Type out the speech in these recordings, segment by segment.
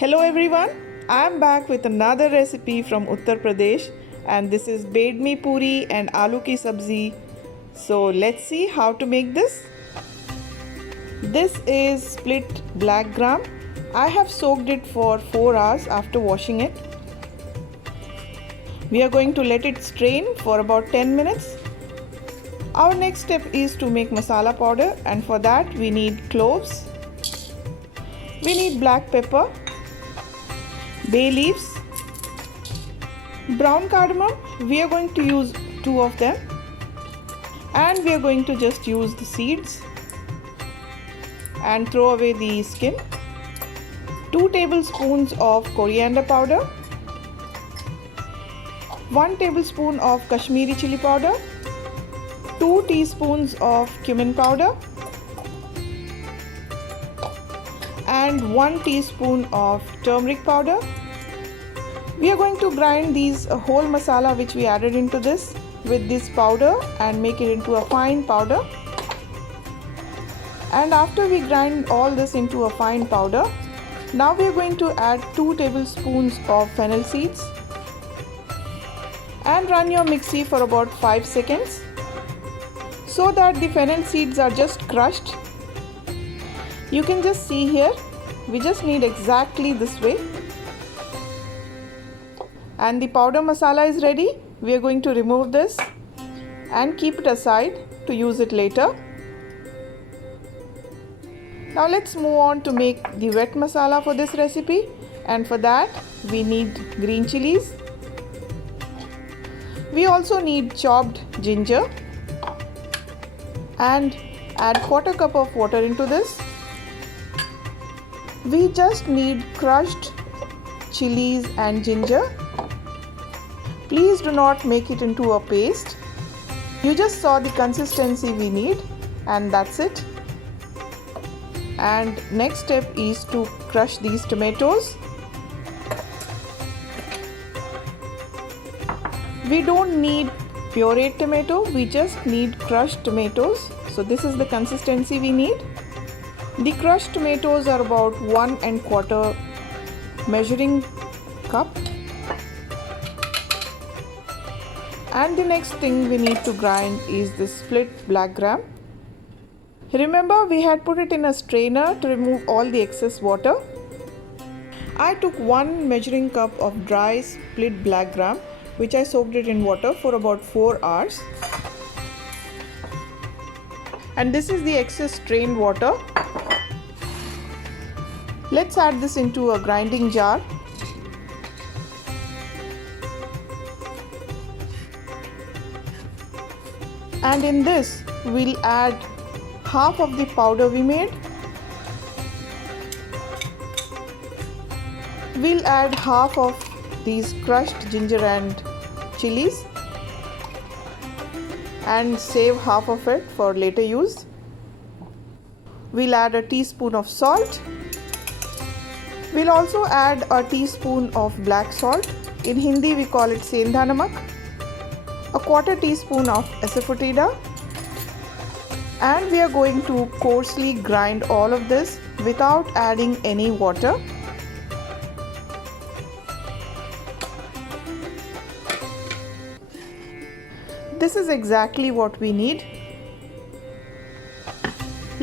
Hello everyone, I am back with another recipe from Uttar Pradesh and this is bedmi puri and aloo ki sabzi. So let's see how to make this. This is split black gram. I have soaked it for 4 hours after washing it. We are going to let it strain for about 10 minutes. Our next step is to make masala powder, and for that we need cloves. We need black pepper, bay leaves, brown cardamom. We are going to use 2 of them, and we are going to just use the seeds and throw away the skin. 2 tablespoons of coriander powder, 1 tablespoon of Kashmiri chili powder, 2 teaspoons of cumin powder, and 1 teaspoon of turmeric powder. We are going to grind these whole masala which we added into this with this powder and make it into a fine powder. And after we grind all this into a fine powder, now we are going to add 2 tablespoons of fennel seeds and run your mixie for about 5 seconds so that the fennel seeds are just crushed. You can just see here, we just need exactly this way. And the powder masala is ready. We are going to remove this and keep it aside to use it later. Now let's move on to make the wet masala for this recipe, and for that we need green chilies. We also need chopped ginger, and add 1/4 cup of water into this. We just need crushed chilies and ginger. Please do not make it into a paste. You just saw the consistency we need, and that's it. And next step is to crush these tomatoes. We don't need pureed tomato, we just need crushed tomatoes. So this is the consistency we need. The crushed tomatoes are about 1 1/4 measuring cup. And the next thing we need to grind is the split black gram. Remember, we had put it in a strainer to remove all the excess water. I took 1 measuring cup of dry split black gram, which I soaked it in water for about 4 hours. And this is the excess strained water. Let's add this into a grinding jar. And in this, we'll add half of the powder we made. We'll add half of these crushed ginger and chilies and save half of it for later use. We'll add a teaspoon of salt. We'll also add a teaspoon of black salt. In Hindi we call it sendha namak. A 1/4 teaspoon of asafoetida. And we are going to coarsely grind all of this without adding any water. This is exactly what we need.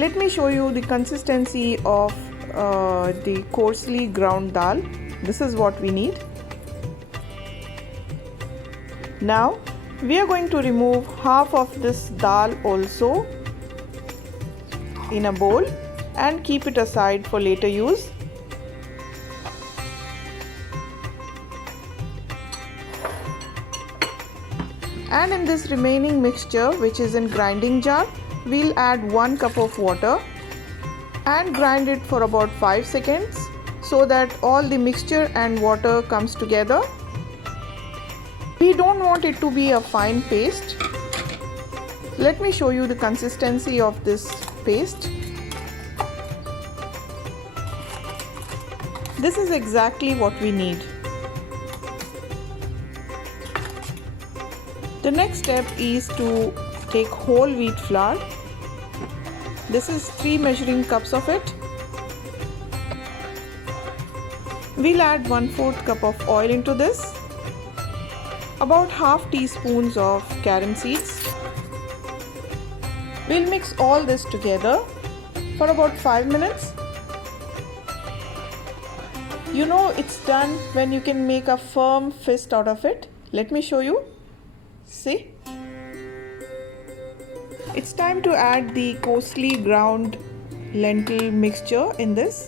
Let me show you the consistency of the coarsely ground dal. This is what we need. Now we are going to remove half of this dal also in a bowl and keep it aside for later use. And in this remaining mixture, which is in grinding jar, we'll add 1 cup of water and grind it for about 5 seconds so that all the mixture and water comes together. We don't want it to be a fine paste. Let me show you the consistency of this paste. This is exactly what we need. The next step is to take whole wheat flour. This is 3 measuring cups of it. We'll add 1/4 cup of oil into this, about half teaspoons of carom seeds. We'll mix all this together for about 5 minutes. You know it's done when you can make a firm fist out of it. Let me show you. See? It's time to add the coarsely ground lentil mixture in this.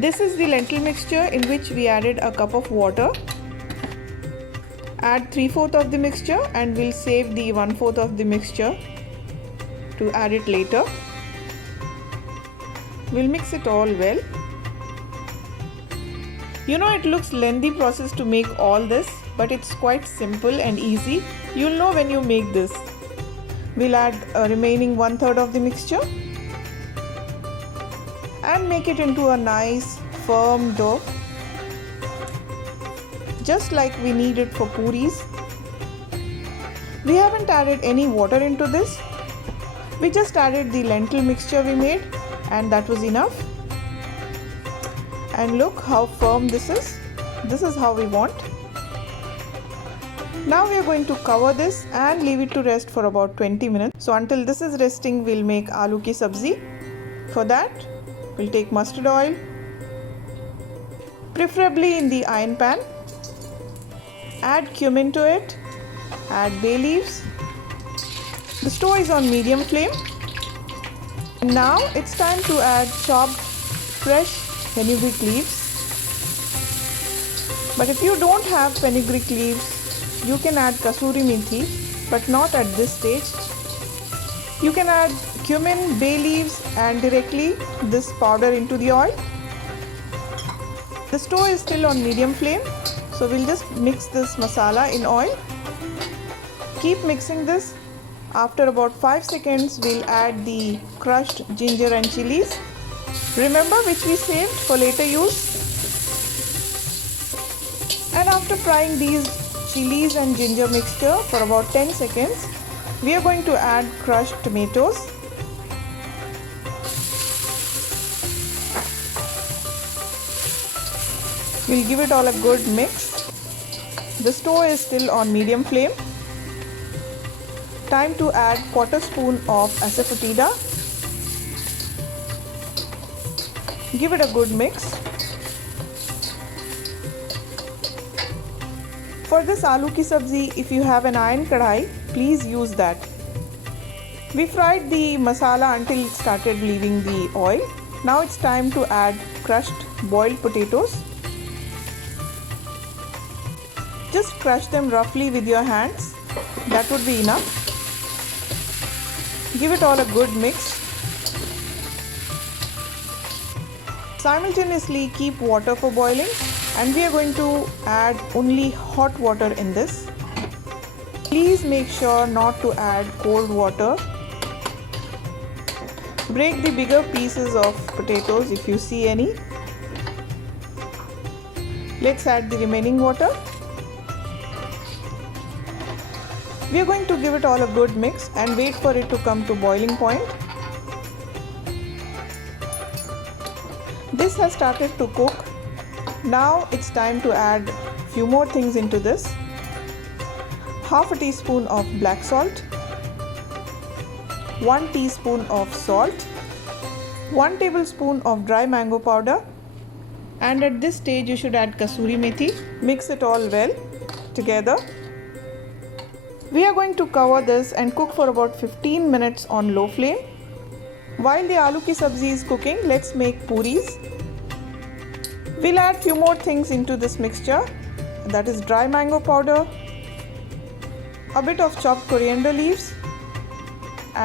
This is the lentil mixture in which we added a cup of water. Add 3/4 of the mixture and we'll save the 1/4 of the mixture to add it later. We'll mix it all well. You know it looks lengthy process to make all this, but it's quite simple and easy. You'll know when you make this. We'll add a remaining 1/3 of the mixture and make it into a nice firm dough, just like we need it for puris. We haven't added any water into this. We just added the lentil mixture we made and that was enough. And look how firm this is. This is how we want. Now we are going to cover this and leave it to rest for about 20 minutes. So until this is resting, we'll make aloo ki sabzi. For that, we'll take mustard oil, preferably in the iron pan. Add cumin to it. Add bay leaves. The stove is on medium flame. Now it's time to add chopped fresh fenugreek leaves. But if you don't have fenugreek leaves, you can add kasuri methi, but not at this stage. You can add cumin, bay leaves and directly this powder into the oil. The stove is still on medium flame, so we'll just mix this masala in oil. Keep mixing this. After about 5 seconds, we'll add the crushed ginger and chilies. Remember, which we saved for later use. And after frying these chilies and ginger mixture for about 10 seconds, we are going to add crushed tomatoes. We'll give it all a good mix. The stove is still on medium flame. Time to add 1/4 spoon of asafoetida. Give it a good mix. For this aloo ki sabzi, if you have an iron kadhai, please use that. We fried the masala until it started leaving the oil. Now it's time to add crushed boiled potatoes. Just crush them roughly with your hands. That would be enough. Give it all a good mix. Simultaneously keep water for boiling, and we are going to add only hot water in this. Please make sure not to add cold water. Break the bigger pieces of potatoes if you see any. Let's add the remaining water. We are going to give it all a good mix and wait for it to come to boiling point. This has started to cook. Now it's time to add few more things into this. Half a teaspoon of black salt, 1 teaspoon of salt, 1 tablespoon of dry mango powder, and at this stage you should add kasuri methi. Mix it all well together. We are going to cover this and cook for about 15 minutes on low flame. While the aloo ki sabzi is cooking, let's make puris. We'll add few more things into this mixture. That is dry mango powder, a bit of chopped coriander leaves,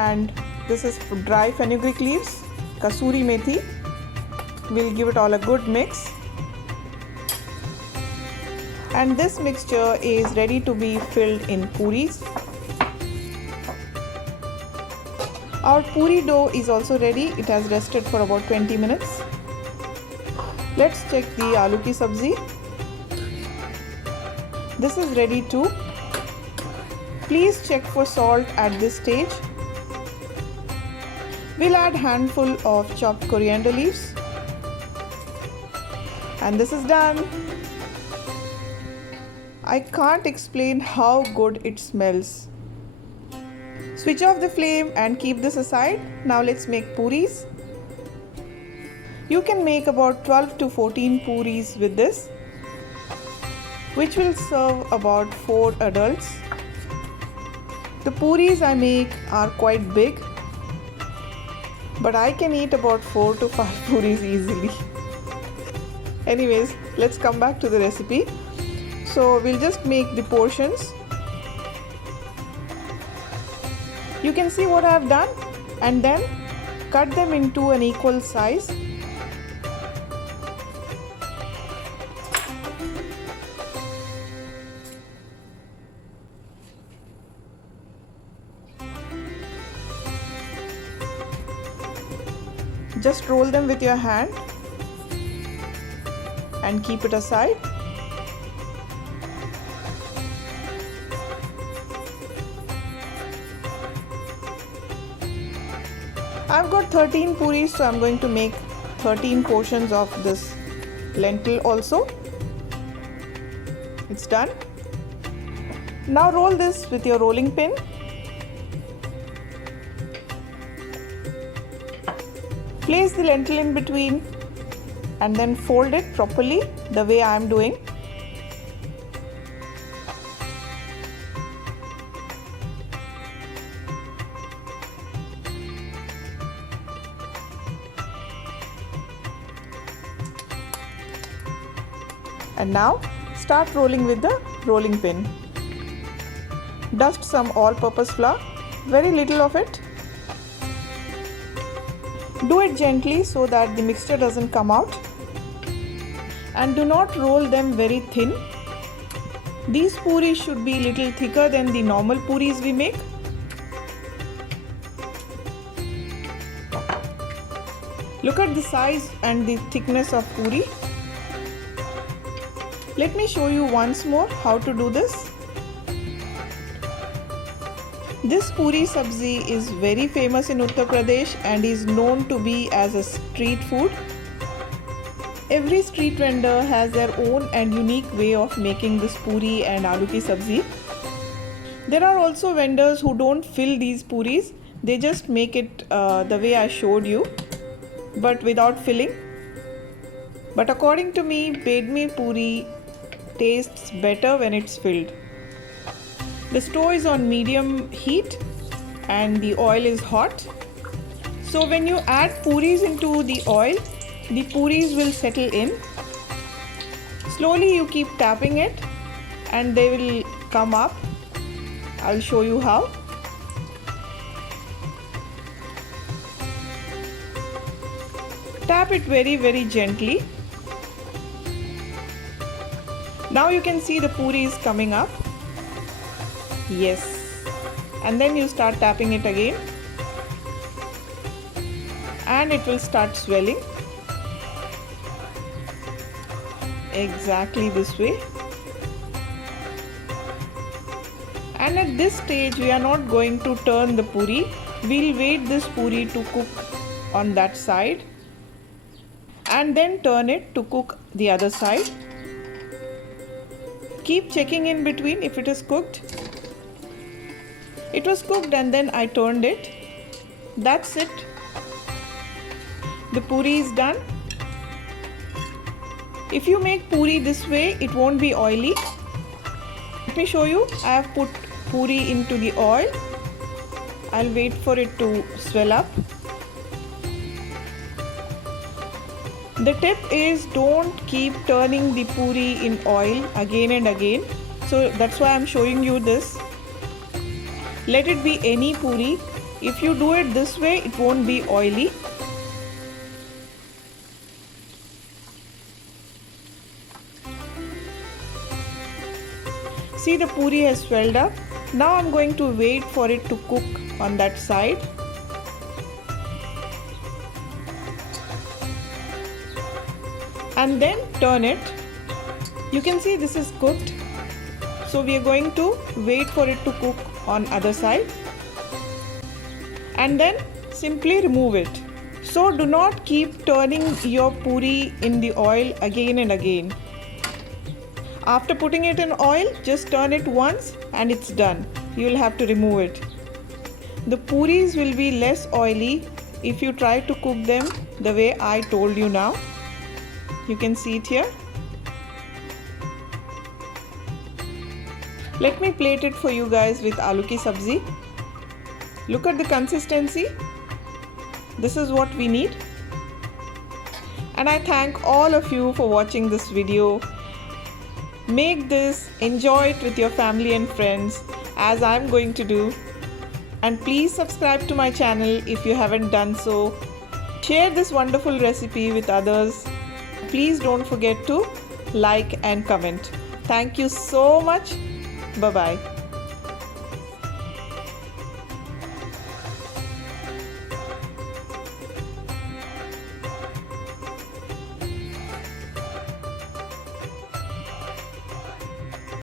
and this is dry fenugreek leaves, kasuri methi. We'll give it all a good mix. And this mixture is ready to be filled in puris. Our puri dough is also ready. It has rested for about 20 minutes. Let's check the aloo ki sabzi. This is ready too. Please check for salt at this stage. We'll add handful of chopped coriander leaves. And this is done. I can't explain how good it smells. Switch off the flame and keep this aside. Now let's make puris. You can make about 12 to 14 puris with this, which will serve about 4 adults. The puris I make are quite big, but I can eat about 4 to 5 puris easily. Anyways, let's come back to the recipe. So we'll just make the portions. You can see what I have done, and then cut them into an equal size. Just roll them with your hand and keep it aside. I've got 13 puris, so I'm going to make 13 portions of this lentil also. It's done. Now roll this with your rolling pin. Place the lentil in between and then fold it properly the way I am doing. And now start rolling with the rolling pin. Dust some all-purpose flour, very little of it. Do it gently so that the mixture doesn't come out, and do not roll them very thin. These puris should be little thicker than the normal puris we make. Look at the size and the thickness of puri. Let me show you once more how to do this. This puri sabzi is very famous in Uttar Pradesh and is known to be as a street food. Every street vendor has their own and unique way of making this puri and aloo ki sabzi. There are also vendors who don't fill these puris. They just make it the way I showed you, but without filling. But according to me, bedmi puri tastes better when it's filled. The stove is on medium heat and the oil is hot. So when you add puris into the oil, the puris will settle in. Slowly you keep tapping it and they will come up. I'll show you how. Tap it very gently. Now you can see the puris coming up. Yes, and then you start tapping it again and it will start swelling exactly this way. And at this stage we are not going to turn the puri. We'll wait this puri to cook on that side and then turn it to cook the other side. Keep checking in between if it is cooked. It was cooked and then I turned it. That's it. The puri is done. If you make puri this way, it won't be oily. Let me show you. I have put puri into the oil. I'll wait for it to swell up. The tip is don't keep turning the puri in oil again and again. So that's why I'm showing you this. Let it be any puri. If you do it this way, it won't be oily. See, the puri has swelled up. Now I'm going to wait for it to cook on that side. And then turn it. You can see this is cooked. So we are going to wait for it to cook on other side. And then simply remove it. So do not keep turning your puri in the oil again and again. After putting it in oil, just turn it once and it's done. You will have to remove it. The puris will be less oily if you try to cook them the way I told you now. You can see it here. Let me plate it for you guys with aloo ki sabzi. Look at the consistency. This is what we need. And I thank all of you for watching this video. Make this, enjoy it with your family and friends as I'm going to do. And please subscribe to my channel if you haven't done so. Share this wonderful recipe with others. Please don't forget to like and comment. Thank you so much. Bye-bye.